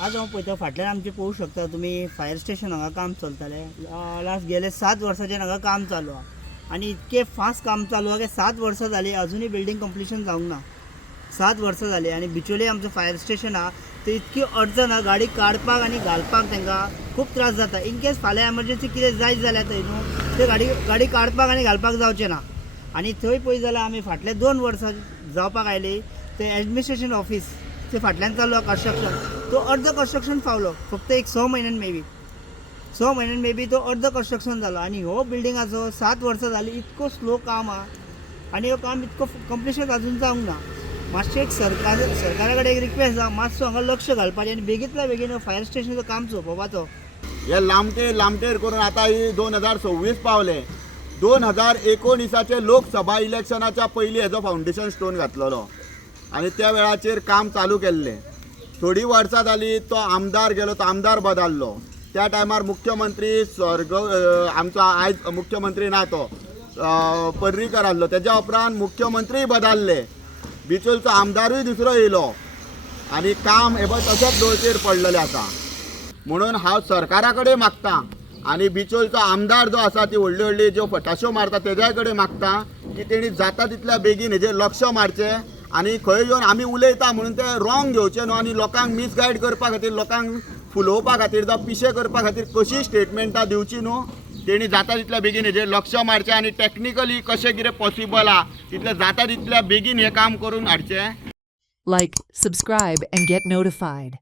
आज हांव पळयता फाटल्यान आमचे पळोवं शकता तुमी फायर स्टेशन हांगा काम चलतालें लास्ट गेले 7 वर्सांचे हांगा काम चालू आहा आनी इतके फास्ट काम चालू आहा की 7 वर्सां जालीं अजुनूय बिल्डींग कंप्लिशन जावंक ना 7 वर्सां जालीं आनी बिचोली आमचें फायर स्टेशन आहा थंय इतकी अडचण आहा गाडी काडपाक आनी घालपाक तांकां खूब त्रास जाता इन केस फाल्यां एमर्जन्सी कितें जायत जाल्यार थंय न्हू ते गाडी काडपाक आनी घालपाक जावचें ना आनी थंय पळय जाल्यार आमी फाटले 2 वर्सां जावपाक आयली ते एडमिनिस्ट्रेशन ऑफिस ते फाटल्यान चालू आहा कन्स्ट्रक्शन तो अर्ध कन्स्ट्रक्शन पावलो फक्त एक 6 म्हयन्यान मे बी तो अर्ध कन्स्ट्रक्शन जालो आनी हो बिल्डिंगाचो 7 वर्सां जालीं इतको स्लो काम आहा आनी हो काम इतको कंप्लिशन अजून जावंक ना मातशें एक सरकारा कडेन एक रिक्वेस्ट आहा मातसो हांगा लक्ष घालपाचें आनी बेगींतल्या बेगीन फायर स्टेशनाचो काम चोवपाचो हे लांबटेर करून आतां ही 2026 पावले 2019चे लोकसभा इलेक्शनाच्या पयलीं हेजो फावंडेशन स्टोन घातलेलो आनी त्या वेळाचेर काम चालू केल्लें थोडी वर्सां जालीं तो आमदार गेलो तो आमदार बदललो त्या टायमार मुख्यमंत्री आमचो आयज मुख्यमंत्री ना तो पर्रीकर आसलो तेज्या उपरांत मुख्यमंत्री बदलले बिचोलचो आमदारूय दुसरो येयलो आनी काम हे पळय तशेंच दोळचेर पडलेलें आसा म्हणून हांव सरकारा कडेन मागतां आनी बिचोलचो आमदार जो आसा ती व्हडली व्हडली ज्यो फटाश्यो मारता तेज्या कडेन मागतां की तेणी जाता तितल्या बेगीन हेजेर लक्ष मारचें आनी खंय येवन आमी उलयता म्हणून ते रॉंग घेवचें न्हू आनी लोकांक मिसगायड करपा खातीर लोकांक फुलोवपा खातीर जावं पिशे करपा खातीर कशी स्टेटमेंटां दिवची न्हू तेणी जाता तितल्या बेगीन हेजेर लक्ष मारचें आनी टॅक्निकली कशें कितें पॉसिबल आहा तितलें जाता तितल्या बेगीन हें काम करून हाडचें. Like, subscribe, and get notified.